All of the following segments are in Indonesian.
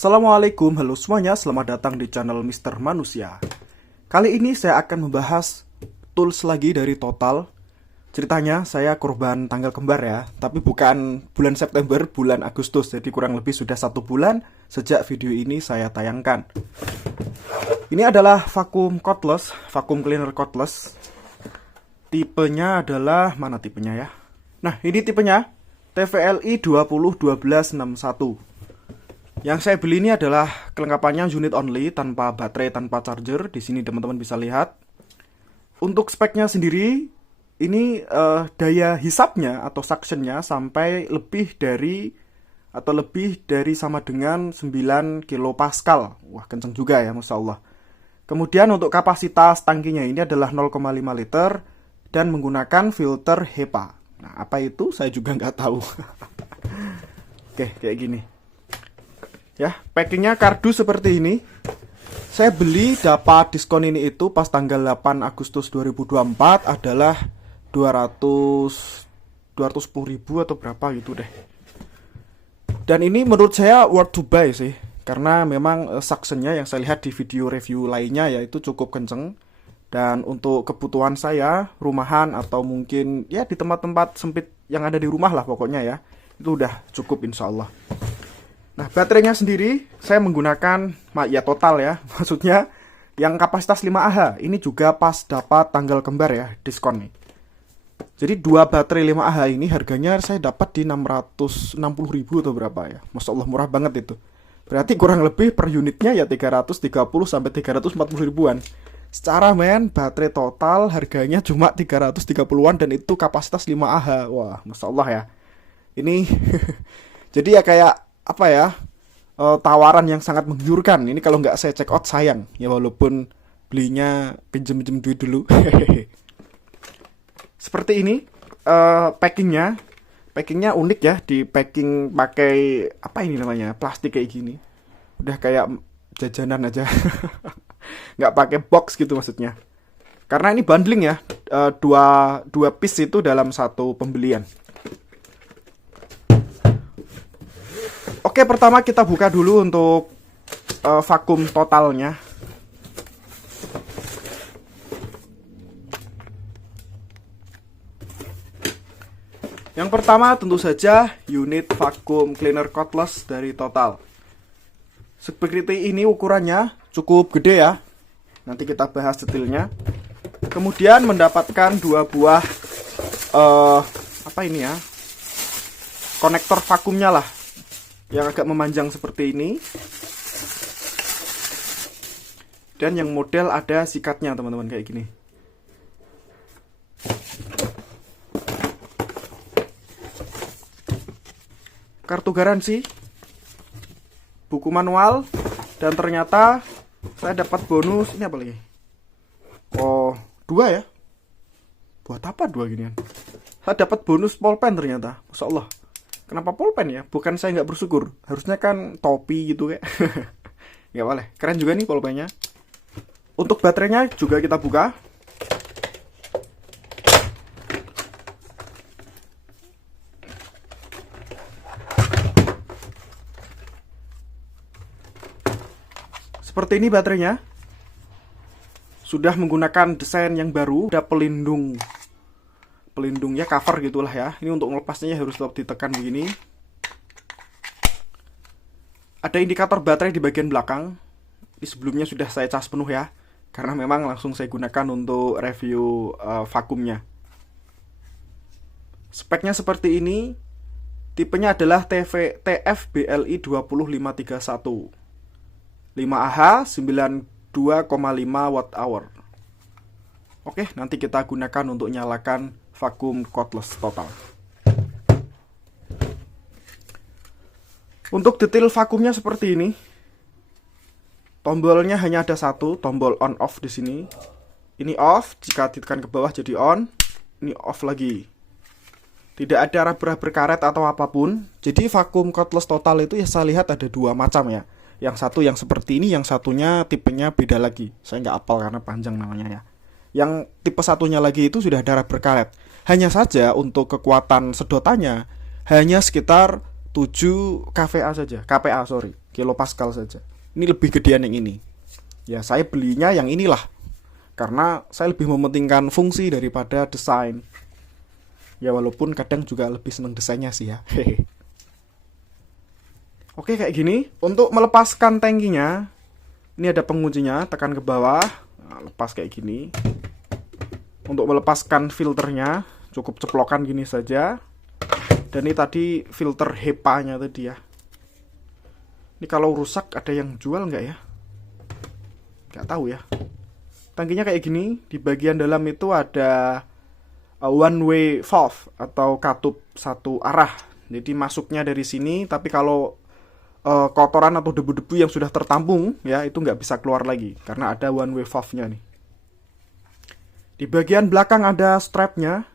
Assalamualaikum, halo semuanya, selamat datang di channel Mister Manusia. Kali ini saya akan membahas tools lagi dari Total. Ceritanya saya korban tanggal kembar ya, tapi bukan bulan September, bulan Agustus. Jadi kurang lebih sudah 1 bulan sejak video ini saya tayangkan. Ini adalah vacuum cordless, vacuum cleaner cordless. Tipenya adalah, mana tipenya ya? Nah, ini tipenya TVLI 201261. Yang saya beli ini adalah kelengkapannya unit only, tanpa baterai, tanpa charger. Di sini teman-teman bisa lihat. Untuk speknya sendiri, ini daya hisapnya atau suctionnya sampai lebih dari sama dengan 9 kilopascal. Wah, kenceng juga ya, Masya Allah. Kemudian untuk kapasitas tangkinya ini adalah 0,5 liter dan menggunakan filter HEPA. Nah, apa itu? Saya juga nggak tahu. Oke, kayak gini. Ya, packingnya kardus seperti ini. Saya beli dapat diskon ini itu pas tanggal 8 Agustus 2024 adalah 210.000 atau berapa gitu deh. Dan ini menurut saya worth to buy sih, karena memang suctionnya yang saya lihat di video review lainnya ya itu cukup kenceng. Dan untuk kebutuhan saya, rumahan atau mungkin ya di tempat-tempat sempit yang ada di rumah lah pokoknya ya, itu udah cukup insya Allah. Nah, baterainya sendiri saya menggunakan ya Total ya, maksudnya yang kapasitas 5Ah. Ini juga pas dapat tanggal kembar ya, diskon nih. Jadi 2 baterai 5Ah ini harganya saya dapat di 660.000 atau berapa ya. Masya Allah, murah banget itu. Berarti kurang lebih per unitnya ya 330 sampai 340 ribuan. Secara baterai Total harganya cuma 330-an dan itu kapasitas 5Ah. Wah, Masya Allah ya. Ini jadi ya kayak apa ya, tawaran yang sangat menggiurkan. Ini kalau nggak saya check out sayang ya, walaupun belinya pinjem duit dulu. Seperti ini packingnya unik ya, di packing pakai apa ini namanya, plastik kayak gini, udah kayak jajanan aja. Nggak pakai box gitu maksudnya, karena ini bundling ya, dua piece itu dalam satu pembelian. Oke, pertama kita buka dulu untuk vakum totalnya. Yang pertama tentu saja unit vacuum cleaner cordless dari Total. Seperti ini ukurannya, cukup gede ya. Nanti kita bahas detailnya. Kemudian mendapatkan 2 buah apa ini ya, konektor vakumnya lah, yang agak memanjang seperti ini. Dan yang model ada sikatnya teman-teman, kayak gini. Kartu garansi, buku manual, dan ternyata saya dapat bonus ini apa lagi? Oh, 2 ya. Buat apa 2 ginian? Saya dapat bonus pulpen ternyata. Masya Allah. Kenapa pulpen ya? Bukan saya nggak bersyukur. Harusnya kan topi gitu kayak. Nggak boleh. Keren juga nih pulpennya. Untuk baterainya juga kita buka. Seperti ini baterainya. Sudah menggunakan desain yang baru. Ada pelindungnya, cover gitulah ya. Ini untuk melepasnya harus tetap ditekan begini. Ada indikator baterai di bagian belakang. Ini sebelumnya sudah saya cas penuh ya, karena memang langsung saya gunakan untuk review vakumnya. Speknya seperti ini. Tipenya adalah TFBLI 20531. 5Ah 92,5 watt hour. Oke, nanti kita gunakan untuk nyalakan vacuum cordless Total. Untuk detail vakumnya seperti ini. Tombolnya hanya ada 1, tombol on off di sini. Ini off, jika ditekan ke bawah jadi on. Ini off lagi. Tidak ada rubber karet atau apapun. Jadi vacuum cordless Total itu ya saya lihat ada 2 macam ya. Yang satu yang seperti ini, yang satunya tipenya beda lagi. Saya nggak hafal karena panjang namanya ya. Yang tipe satunya lagi itu sudah ada rubber karet. Hanya saja untuk kekuatan sedotannya hanya sekitar 7 kVA saja, kPa sorry, kilopascal saja. Ini lebih gedean yang ini. Ya saya belinya yang inilah, karena saya lebih mementingkan fungsi daripada desain. Ya walaupun kadang juga lebih seneng desainnya sih ya. Oke kayak gini. Untuk melepaskan tangkinya, ini ada penguncinya, tekan ke bawah, nah, lepas kayak gini. Untuk melepaskan filternya, cukup ceplokan gini saja. Dan ini tadi filter HEPA-nya tadi ya. Ini kalau rusak ada yang jual nggak ya? Nggak tahu ya. Tangkinya kayak gini. Di bagian dalam itu ada one way valve atau katup satu arah. Jadi masuknya dari sini, tapi kalau kotoran atau debu-debu yang sudah tertampung ya itu nggak bisa keluar lagi karena ada one way valve-nya nih. Di bagian belakang ada strapnya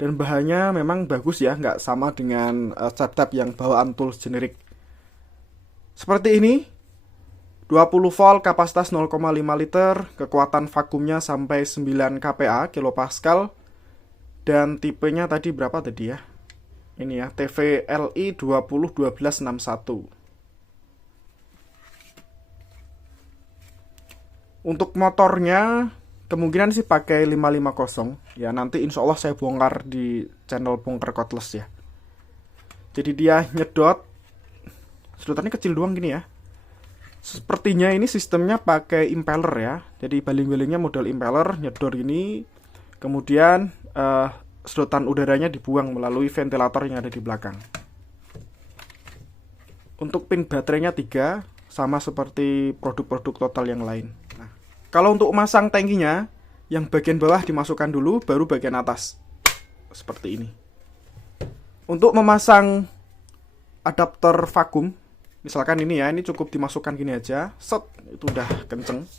dan bahannya memang bagus ya, nggak sama dengan strap yang bawaan tools generik. Seperti ini, 20 volt, kapasitas 0,5 liter, kekuatan vakumnya sampai 9 kPa, kilopascal. Dan tipenya tadi berapa tadi ya? Ini ya, TVLI 201261. Untuk motornya kemungkinan sih pakai 550. Ya nanti insya Allah saya bongkar di channel Bongkar Cordless ya. Jadi dia nyedot, sedotannya kecil doang gini ya. Sepertinya ini sistemnya pakai impeller ya. Jadi baling-balingnya model impeller, nyedot gini. Kemudian sedotan udaranya dibuang melalui ventilator yang ada di belakang. Untuk pin baterainya 3, sama seperti produk-produk Total yang lain. Nah, kalau untuk masang tangkinya, yang bagian bawah dimasukkan dulu, baru bagian atas. Seperti ini. Untuk memasang adapter vakum, misalkan ini ya, ini cukup dimasukkan gini aja, set, itu udah kenceng.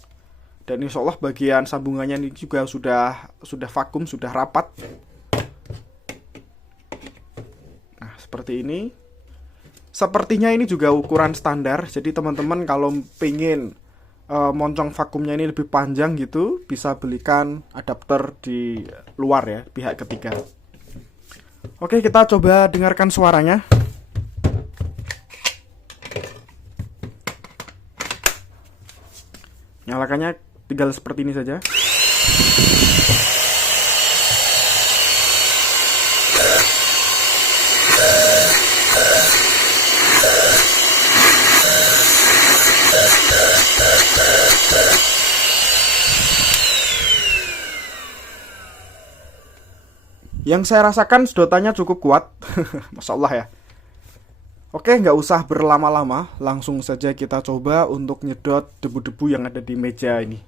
Dan insya Allah bagian sambungannya ini juga sudah vakum, sudah rapat. Nah, seperti ini. Sepertinya ini juga ukuran standar. Jadi teman-teman kalau pengen moncong vakumnya ini lebih panjang gitu, bisa belikan adapter di luar ya, pihak ketiga. Oke, kita coba dengarkan suaranya. Nyalakannya tinggal seperti ini saja. Yang saya rasakan sedotannya cukup kuat. Masya Allah ya. Oke, nggak usah berlama-lama, langsung saja kita coba untuk nyedot debu-debu yang ada di meja ini.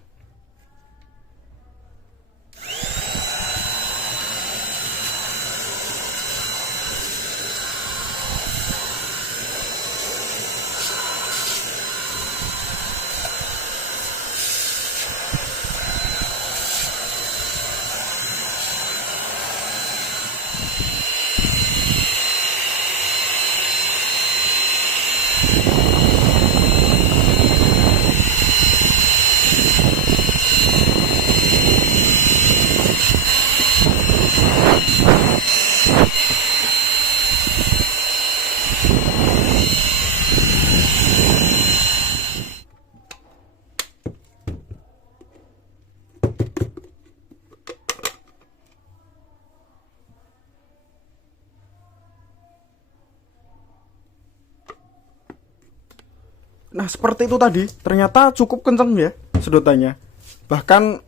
Nah, seperti itu tadi. Ternyata cukup kenceng ya sedotannya. Bahkan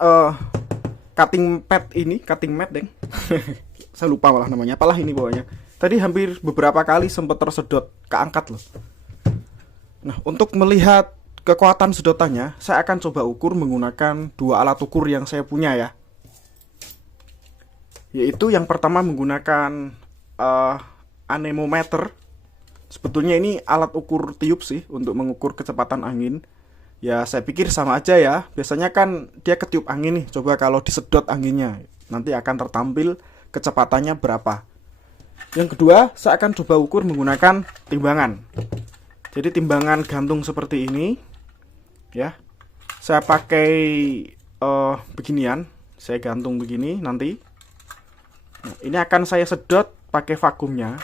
cutting mat, deng. Saya lupa malah namanya. Apalah ini bawahnya. Tadi hampir beberapa kali sempat tersedot, keangkat loh. Nah, untuk melihat kekuatan sedotannya, saya akan coba ukur menggunakan dua alat ukur yang saya punya ya. Yaitu yang pertama menggunakan anemometer. Sebetulnya ini alat ukur tiup sih untuk mengukur kecepatan angin. Ya saya pikir sama aja ya. Biasanya kan dia ketiup angin nih. Coba kalau disedot anginnya, nanti akan tertampil kecepatannya berapa. Yang kedua, saya akan coba ukur menggunakan timbangan. Jadi timbangan gantung seperti ini. Ya, saya pakai beginian. Saya gantung begini nanti. Nah, ini akan saya sedot pakai vakumnya.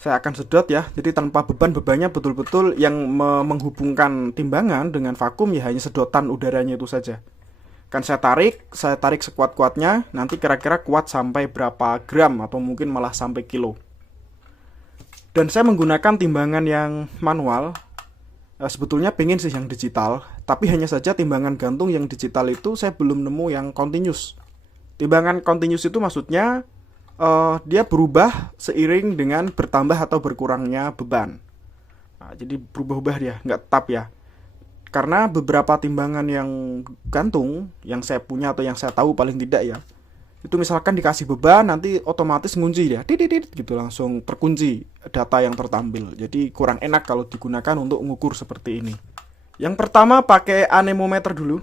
Saya akan sedot ya, jadi tanpa beban, bebannya betul-betul yang menghubungkan timbangan dengan vakum ya hanya sedotan udaranya itu saja. Kan saya tarik sekuat-kuatnya, nanti kira-kira kuat sampai berapa gram atau mungkin malah sampai kilo. Dan saya menggunakan timbangan yang manual. Sebetulnya pengen sih yang digital, tapi hanya saja timbangan gantung yang digital itu saya belum nemu yang continuous. Timbangan continuous itu maksudnya dia berubah seiring dengan bertambah atau berkurangnya beban. Nah, jadi berubah-ubah dia, nggak tetap ya. Karena beberapa timbangan yang gantung, yang saya punya atau yang saya tahu paling tidak ya, itu misalkan dikasih beban, nanti otomatis ngunci dia, titit gitu langsung terkunci data yang tertampil. Jadi kurang enak kalau digunakan untuk mengukur seperti ini. Yang pertama pakai anemometer dulu.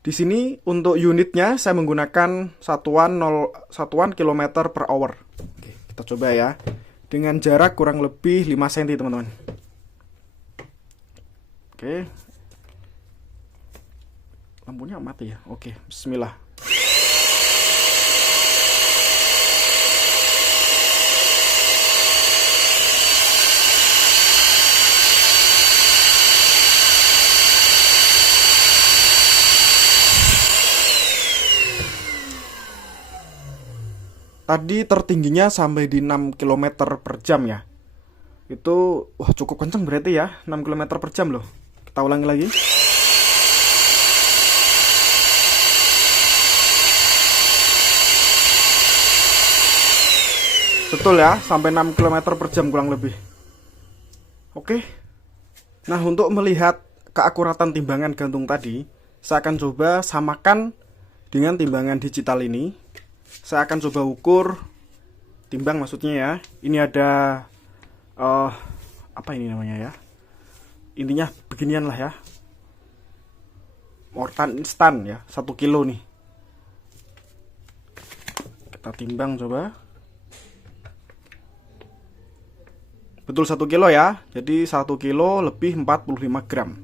Di sini untuk unitnya saya menggunakan satuan kilometer per hour. Oke, kita coba ya. Dengan jarak kurang lebih 5 cm, teman-teman. Oke. Lampunya mati ya. Oke, bismillah. Tadi tertingginya sampai di 6 km per jam ya. Itu wah cukup kenceng berarti ya, 6 km per jam loh. Kita ulangi lagi. Betul ya, sampai 6 km per jam kurang lebih. Oke. Nah, untuk melihat keakuratan timbangan gantung tadi, saya akan coba samakan dengan timbangan digital ini. Saya akan coba ukur timbang maksudnya ya. Ini ada apa ini namanya ya? Intinya beginian lah ya. Mortan instan ya, 1 kilo nih. Kita timbang coba. Betul 1 kilo ya. Jadi 1 kilo lebih 45 gram.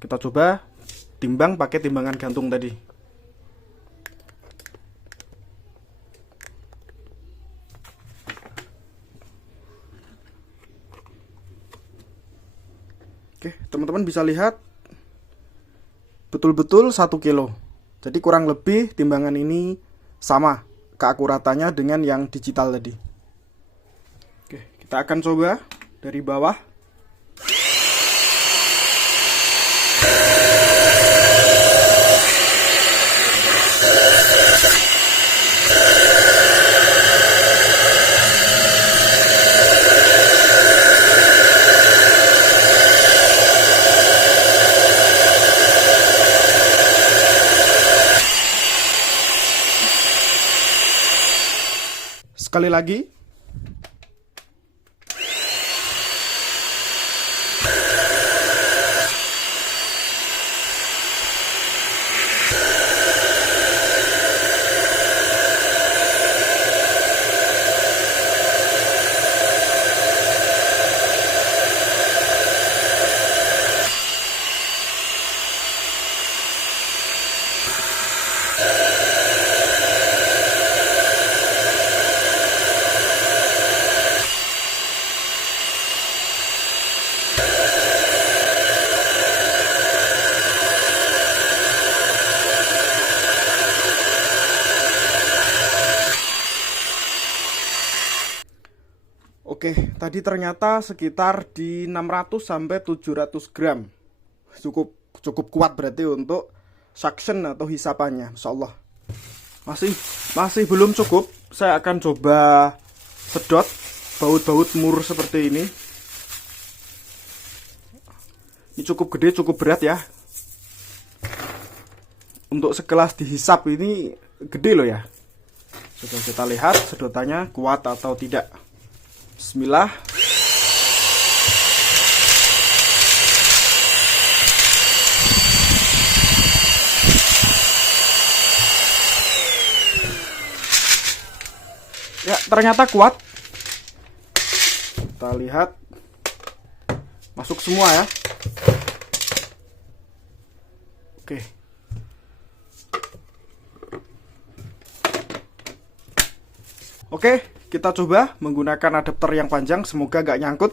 Kita coba timbang pakai timbangan gantung tadi. Oke, teman-teman bisa lihat betul-betul 1 kilo. Jadi kurang lebih timbangan ini sama keakuratannya dengan yang digital tadi. Oke, kita akan coba dari bawah. Sekali lagi. Oke, tadi ternyata sekitar di 600 sampai 700 gram. Cukup kuat berarti untuk suction atau hisapannya, insyaallah. Masih belum cukup. Saya akan coba sedot baut-baut mur seperti ini. Ini cukup gede, cukup berat ya. Untuk sekelas dihisap ini gede loh ya. Coba kita lihat sedotannya kuat atau tidak. Bismillah. Ya, ternyata kuat. Kita lihat. Masuk semua ya. Oke. Oke, kita coba menggunakan adapter yang panjang, semoga gak nyangkut.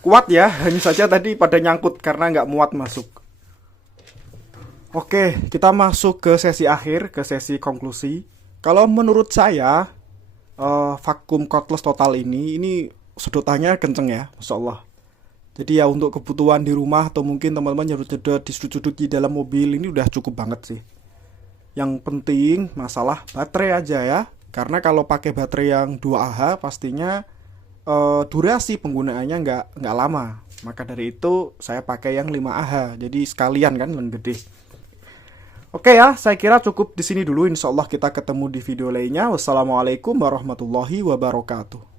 Kuat ya, hanya saja tadi pada nyangkut karena nggak muat masuk. Oke, kita masuk ke sesi akhir, ke sesi konklusi. Kalau menurut saya, vakum cordless total ini sedotannya kenceng ya, Masya Allah. Jadi ya untuk kebutuhan di rumah atau mungkin teman-teman nyedot-nyedot di sudut-sudut di dalam mobil ini udah cukup banget sih. Yang penting masalah baterai aja ya. Karena kalau pakai baterai yang 2Ah pastinya durasi penggunaannya nggak lama. Maka dari itu saya pakai yang 5Ah. Jadi sekalian kan lebih gede. Oke ya, saya kira cukup di sini dulu. Insya Allah kita ketemu di video lainnya. Wassalamualaikum warahmatullahi wabarakatuh.